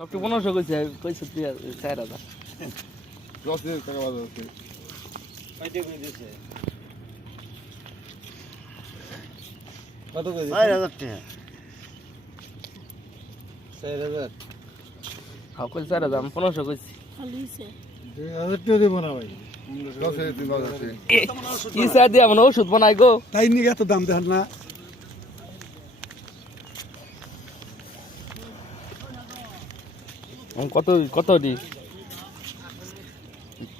সবটি 1500 কইছে কইছে 4000 10,000 টাকা বাজার আছে কয়টা কই দিছে কত কই 4000 টাকা 4000 হাও কইছে 4000 আমি 1500 কইছি খালি হইছে 2000 টাকা দেব না ভাই 10,000 দিন বাজার আছে কি চা দিয়া মানে ওষুধ বানাই গো তাই নিয়ে এত দাম দেন না কত কত দি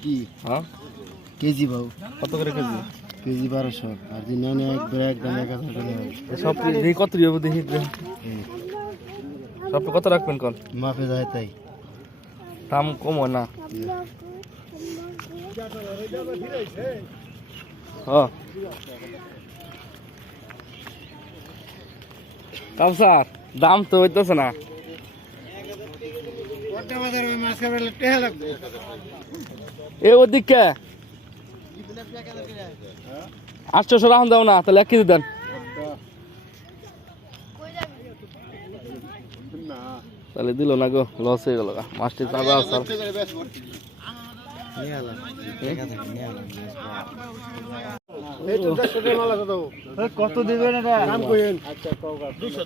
কি হ্যাঁ কেজি বাবু কত করে কেজি কেজি 1200 আর দিন আনে একবার একদম 1000 টাকা হয় সব দেখি কত দিব দেখি সব কত রাখবেন কোন মাপে যায় তাই দাম কম হয় না হ্যাঁ কাউসার দাম তো হইতেছে না কোটা বাজার ওই মাছ খাবে টাকা লাগবে এ ওদিকে 800 রাখুন দাও না তাহলে 1 কেজি দেন তাহলে দিল না গো লস হয়ে গেল মাছটি তাজা আছে নিয়ে আলা টাকা থেকে নিয়ে আলা এই তো 100 টাকা মাল আছে দাও কত দিবেন এটা দাম কইেন আচ্ছা কওগা 200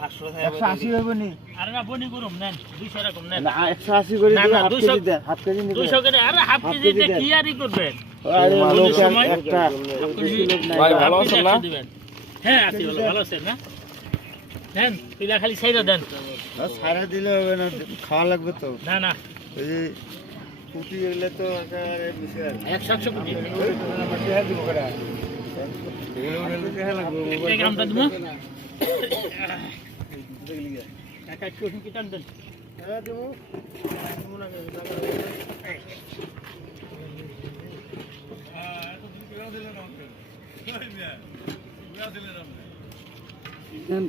500 180 হবে নি আরে না বনি করুম নেন 200 এরকম নেন না 180 করে না, দিলে না, হাফ 200 কেজি দে হাফ কেজি নিবে 200 করে আরে হাফ কেজি দিয়ে কি আরই করবেন আরে লোক সময় একটা বেশি লোক নাই ভাই ভালো আছেন না দিবেন হ্যাঁ আছি ভালো আছেন না দেন পিলা খালি সাইরা দেন সারা দিলে হবে না খাওয়া লাগবে তো না না এই যে কুটি গেলে তো একেবারে মিশে 100 কোটি টাকা দিব করে এই গ্রামটা দিমু কাকা কোন কি টান দেন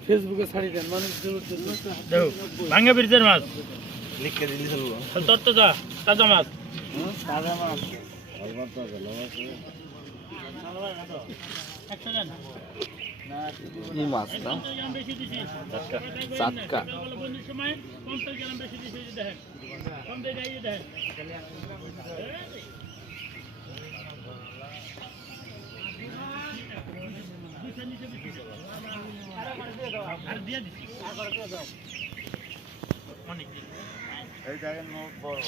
ফেসবুকে ছাড়ি দেন মানুষ দাও ভাঙ্গা বিরদের মাছ লিখে দিলি চলবো তোর তো যা তাজা মাছ তাজা মাছ একশো দেন কি মাছ না বেশি দিছি চাটকা বন্ধুর সময় 50 গ্রাম বেশি দিছি দেখেন কম দিয়ে যাইয়ে দেখেন আর দিয়ে দিছি অনেক এই জায়গায় বড়